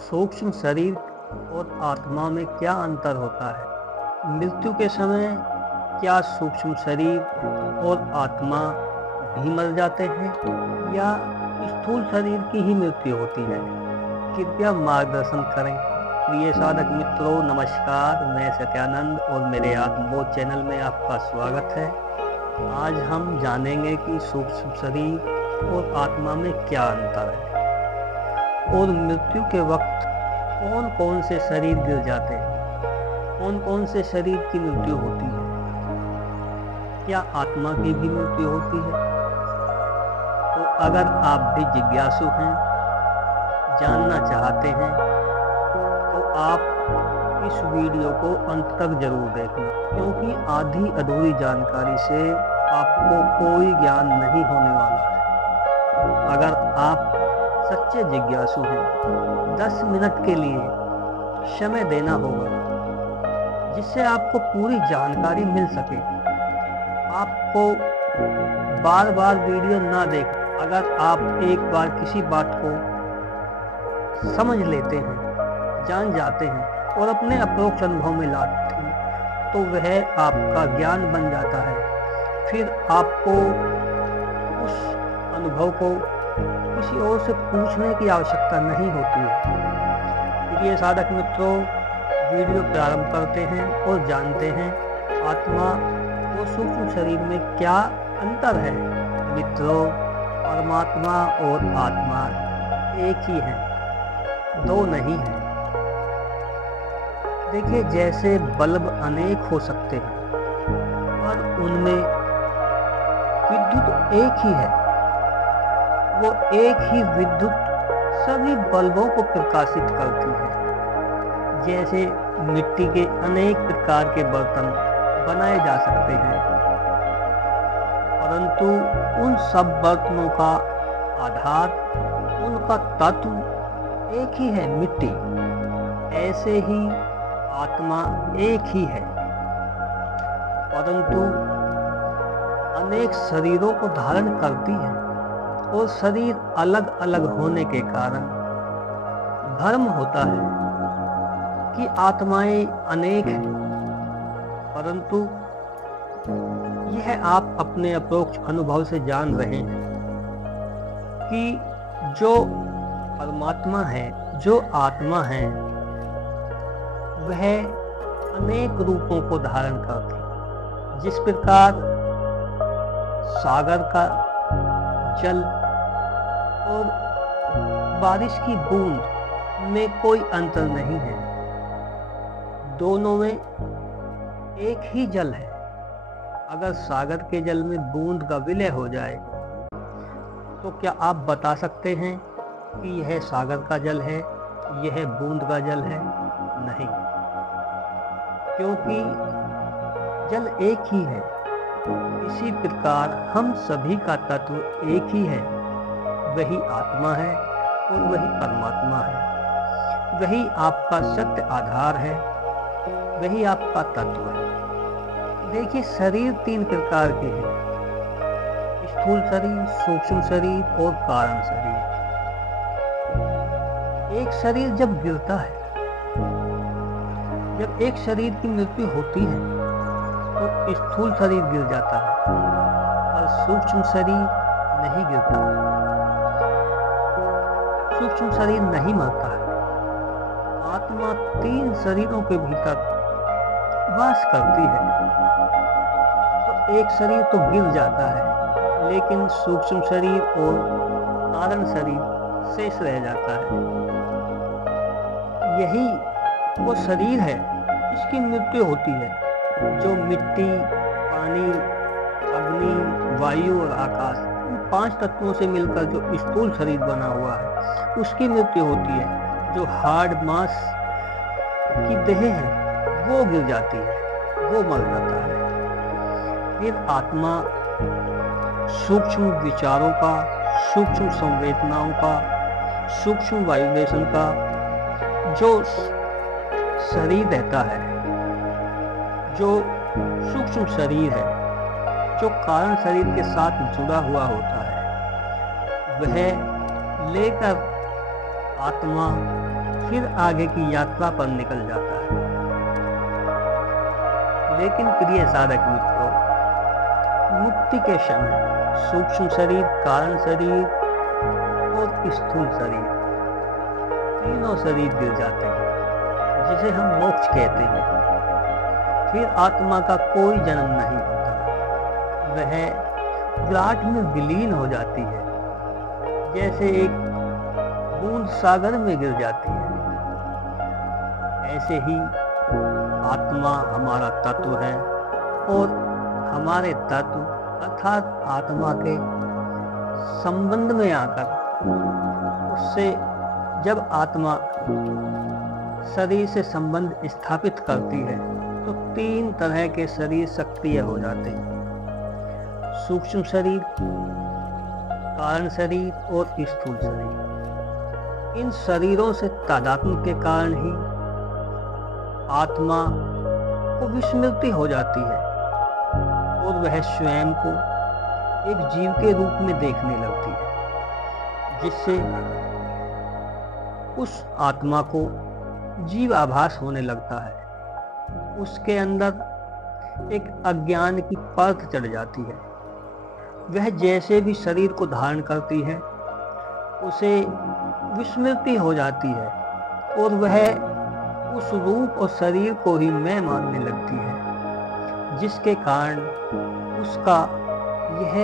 सूक्ष्म शरीर और आत्मा में क्या अंतर होता है? मृत्यु के समय क्या सूक्ष्म शरीर और आत्मा भी मर जाते हैं या स्थूल शरीर की ही मृत्यु होती है? कृपया मार्गदर्शन करें। प्रिय साधक मित्रों, नमस्कार। मैं सत्यानंद और मेरे आत्मबोध चैनल में आपका स्वागत है। आज हम जानेंगे कि सूक्ष्म शरीर और आत्मा में क्या अंतर है और मृत्यु के वक्त कौन कौन से शरीर गिर जाते हैं, कौन कौन से शरीर की मृत्यु होती है, क्या आत्मा की भी मृत्यु होती है? तो अगर आप भी जिज्ञासु हैं, जानना चाहते हैं, तो आप इस वीडियो को अंत तक जरूर देखना, क्योंकि आधी अधूरी जानकारी से आपको कोई ज्ञान नहीं होने वाला है। अगर आप सच्चे जिज्ञासु हैं, 10 मिनट के लिए समय देना होगा, जिससे आपको पूरी जानकारी मिल सके। आपको बार बार वीडियो ना देख, अगर आप एक बार किसी बात को समझ लेते हैं, जान जाते हैं और अपने अप्रोक्ष अनुभव में लाते हैं, तो वह आपका ज्ञान बन जाता है। फिर आपको उस अनुभव को किसी और से पूछने की आवश्यकता नहीं होती है। प्रिय साधक मित्रों, वीडियो प्रारंभ करते हैं और जानते हैं आत्मा और सूक्ष्म शरीर में क्या अंतर है। मित्रों, परमात्मा और आत्मा एक ही है, दो नहीं है। देखिए, जैसे बल्ब अनेक हो सकते हैं पर उनमें विद्युत एक ही है, वो एक ही विद्युत सभी बल्बों को प्रकाशित करती है। जैसे मिट्टी के अनेक प्रकार के बर्तन बनाए जा सकते हैं, परंतु उन सब बर्तनों का आधार, उनका तत्व एक ही है, मिट्टी। ऐसे ही आत्मा एक ही है, परंतु अनेक शरीरों को धारण करती है और शरीर अलग अलग होने के कारण भ्रम होता है कि आत्माएं अनेक हैं, परंतु यह आप अपने अप्रोक्ष अनुभव से जान रहे हैं कि जो परमात्मा है, जो आत्मा है, वह अनेक रूपों को धारण करती है। जिस प्रकार सागर का जल और बारिश की बूंद में कोई अंतर नहीं है, दोनों में एक ही जल है। अगर सागर के जल में बूंद का विलय हो जाए तो क्या आप बता सकते हैं कि यह सागर का जल है, यह बूंद का जल है? नहीं, क्योंकि जल एक ही है। इसी प्रकार हम सभी का तत्व एक ही है, वही आत्मा है और वही परमात्मा है। वही आपका सत्य आधार है, वही आपका तत्व है। देखिए, शरीर 3 प्रकार के हैं: स्थूल शरीर, सूक्ष्म शरीर और कारण शरीर। एक शरीर जब गिरता है, जब एक शरीर की मृत्यु होती है, तो स्थूल शरीर गिर जाता है, और सूक्ष्म शरीर नहीं गिरता। सूक्ष्म शरीर नहीं मरता है। आत्मा 3 शरीरों के भीतर वास करती है, तो एक शरीर तो गिर जाता है, लेकिन सूक्ष्म शरीर और कारण शरीर शेष रह जाता है। यही वो शरीर है जिसकी मृत्यु होती है, जो मिट्टी, पानी, अग्नि, वायु और आकाश, इन 5 तत्वों से मिलकर जो स्थूल शरीर बना हुआ है, उसकी मृत्यु होती है। जो हार्ड मांस की देह है, वो गिर जाती है, वो मर जाता है। फिर आत्मा सूक्ष्म विचारों का, सूक्ष्म संवेदनाओं का, सूक्ष्म वाइब्रेशन का जो शरीर रहता है, जो सूक्ष्म शरीर है, जो कारण शरीर के साथ जुड़ा हुआ होता है, वह लेकर आत्मा फिर आगे की यात्रा पर निकल जाता है। लेकिन प्रिय साधक मित्रों, मुक्ति के समय सूक्ष्म शरीर, कारण शरीर और स्थूल शरीर, तीनों शरीर गिर जाते हैं, जिसे हम मोक्ष कहते हैं। फिर आत्मा का कोई जन्म नहीं होता, वह विराट में विलीन हो जाती है, जैसे एक बूंद सागर में गिर जाती है। ऐसे ही आत्मा हमारा तत्व है और हमारे तत्व अर्थात आत्मा के संबंध में आकर उससे जब आत्मा शरीर से संबंध स्थापित करती है तो तीन तरह के शरीर सक्रिय हो जाते हैं: सूक्ष्म शरीर, कारण शरीर और स्थूल शरीर। इन शरीरों से तादात्म्य के कारण ही आत्मा को विस्मृति हो जाती है और वह स्वयं को एक जीव के रूप में देखने लगती है, जिससे उस आत्मा को जीव आभास होने लगता है। उसके अंदर एक अज्ञान की परत चढ़ जाती है। वह जैसे भी शरीर को धारण करती है उसे विस्मृति हो जाती है और वह उस रूप और शरीर को ही मैं मानने लगती है, जिसके कारण उसका यह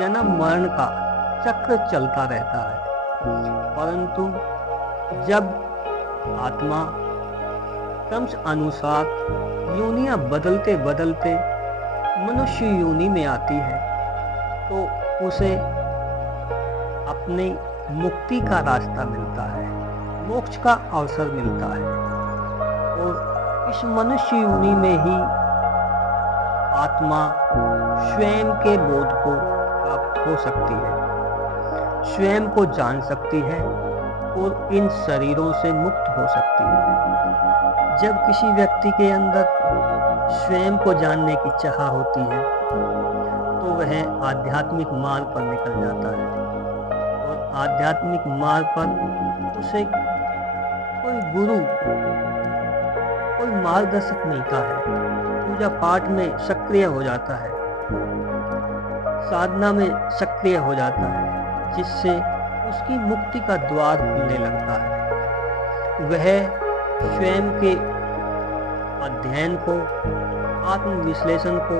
जन्म मरण का चक्र चलता रहता है। परंतु जब आत्मा क्रमश अनुसार योनियां बदलते बदलते मनुष्य योनि में आती है तो उसे अपनी मुक्ति का रास्ता मिलता है, मोक्ष का अवसर मिलता है। और इस मनुष्य योनि में ही आत्मा स्वयं के बोध को प्राप्त हो सकती है, स्वयं को जान सकती है और इन शरीरों से मुक्त हो सकती है। जब किसी व्यक्ति के अंदर स्वयं को जानने की चाह होती है तो वह आध्यात्मिक मार्ग पर निकल जाता है और आध्यात्मिक मार्ग पर उसे कोई गुरु, कोई मार्गदर्शक मिलता है, पूजा पाठ में सक्रिय हो जाता है, साधना में सक्रिय हो जाता है, जिससे उसकी मुक्ति का द्वार खुलने लगता है। वह स्वयं के अध्ययन को, आत्मविश्लेषण को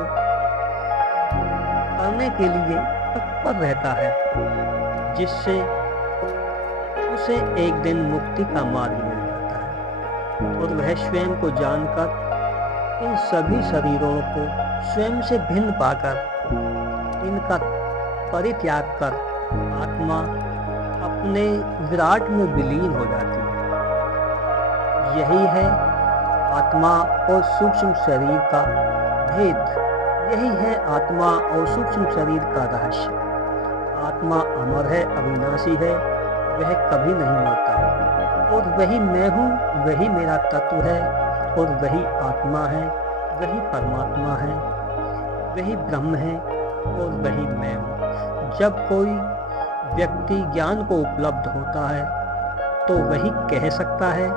करने के लिए तत्पर रहता है, जिससे उसे एक दिन मुक्ति का मार्ग मिल जाता है और वह स्वयं को जानकर इन सभी शरीरों को स्वयं से भिन्न पाकर इनका परित्याग कर आत्मा अपने विराट में विलीन हो जाती है। यही है आत्मा और सूक्ष्म शरीर का भेद, यही है आत्मा और सूक्ष्म शरीर का रहस्य। आत्मा अमर है, अविनाशी है, वह कभी नहीं मरता और वही मैं हूँ, वही मेरा तत्व है और वही आत्मा है, वही परमात्मा है, वही ब्रह्म है और वही मैं हूँ। जब कोई व्यक्ति ज्ञान को उपलब्ध होता है तो वही कह सकता है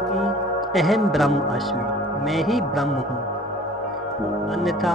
कि अहम ब्रह्म अस्मि, मैं ही ब्रह्म हूँ। अन्यथा